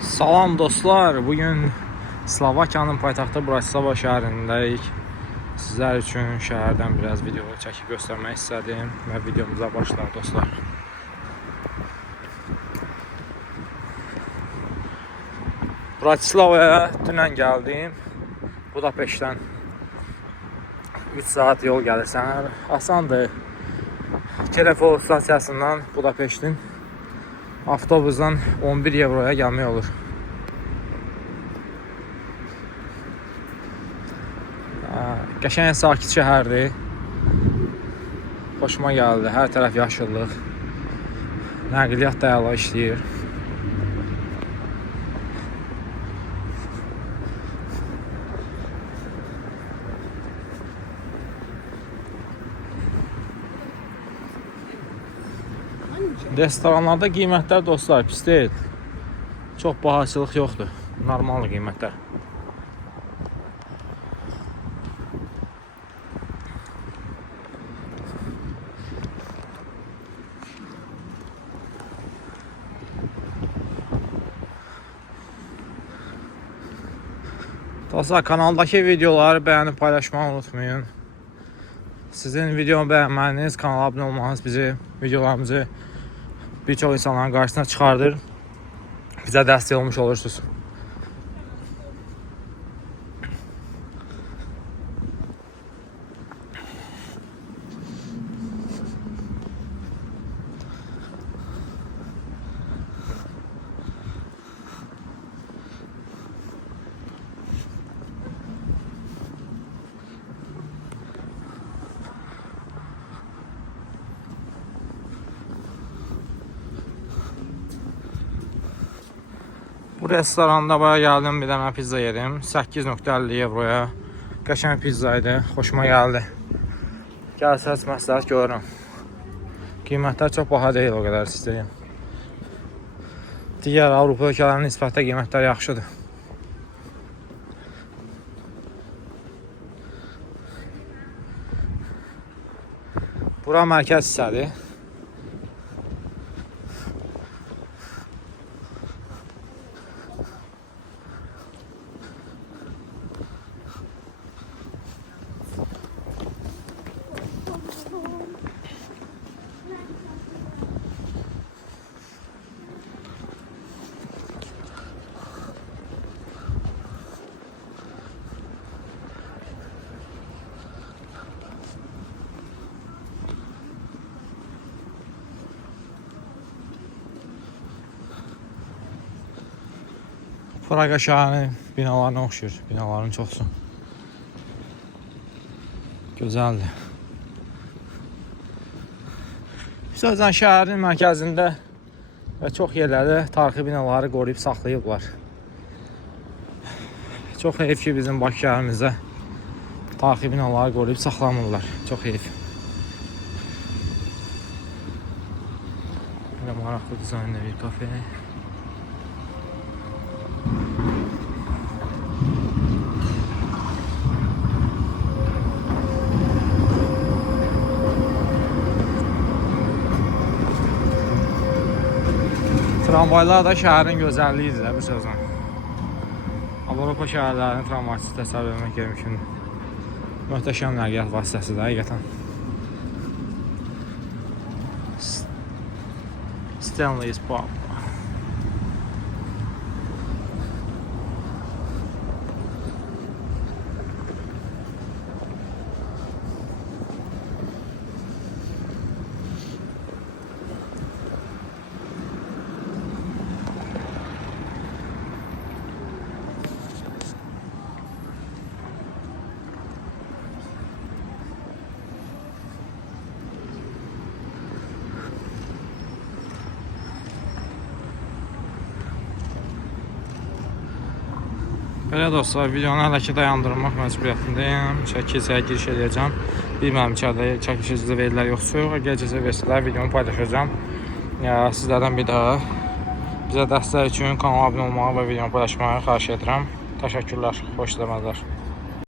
Salam dostlar, bugün Slovakiyanın paytaxtı Bratislava şəhərindəyik. Sizlər üçün şəhərdən biraz video çəkib göstərmək istədim və videomuza başlayaq dostlar. Bratislavaya dünən gəldim. Budapeştdən 3 saat yol gəlirsən. Asandır. Telefon stansiyasından Budapeştin avtobusdan 11 euroya gəlmək olur. Qəşəng sakit şəhərdir. Xoşuma gəldi. Hər tərəf yaşıllıq. Nəqliyyat da əla işləyir. Restoranlarda qiymətlər dostlar pis deyil. Çox bahaçılıq yoxdur. Normal qiymətlər. Dostlar, kanaldakı videoları bəyənib paylaşmağı unutmayın. Sizin videomu bəyənməyiniz, kanala abunə olmanız bizi, videolarımızı bir çox insanların qarşısına çıxardır. Bizə dəstək olmuş olursunuz. Bu restoranda baya gəldim, bir dənə pizza yedim. 8.50 euroya. Qəşəng pizza idi, xoşuma gəldi. Gəlsəz məsləhət görürəm. Qiymətlər çox baha deyil o qədər istəyirəm. Digər Avropa ölkələrinin nisbətdə qiymətlər yaxşıdır. Bura mərkəz hissədir. Praqa şəhərinin binalarına oxşuyur. Binaların çoxsu gözəldir. Sözən şəhərin mərkəzində və çox yerlərdə tarixi binaları qoruyub saxlayıblar. Çox heyif ki, bizim Bakı şəhərimizdə tarixi binaları qoruyub saxlamırlar. Çox heyif. Belə maraqlı dizaynlı bir kafe. Tramvaylar da şəhərin gözəlliyidir də bu sözlə. Avropa şəhərlərinin tramvayçısı təsəvvür etmək mümkündür. Möhtəşəm nəqliyyat vasitəsidir həqiqətən. Stanley's Pub. Belə dostlar, videonu hələ ki dayandırmaq məcburiyyətindəyim. Çəkilişə giriş edəcəm. Bilməm içəridə çəkiliş izlə verirlər yoxsa yox. Gələcəksə versələr videonu paylaşacağım. Sizlərdən bir daha bizə dəstək üçün kanala abunə olmağı və videonu paylaşmağı xahiş edirəm. Təşəkkürlər, xoş izləmələr.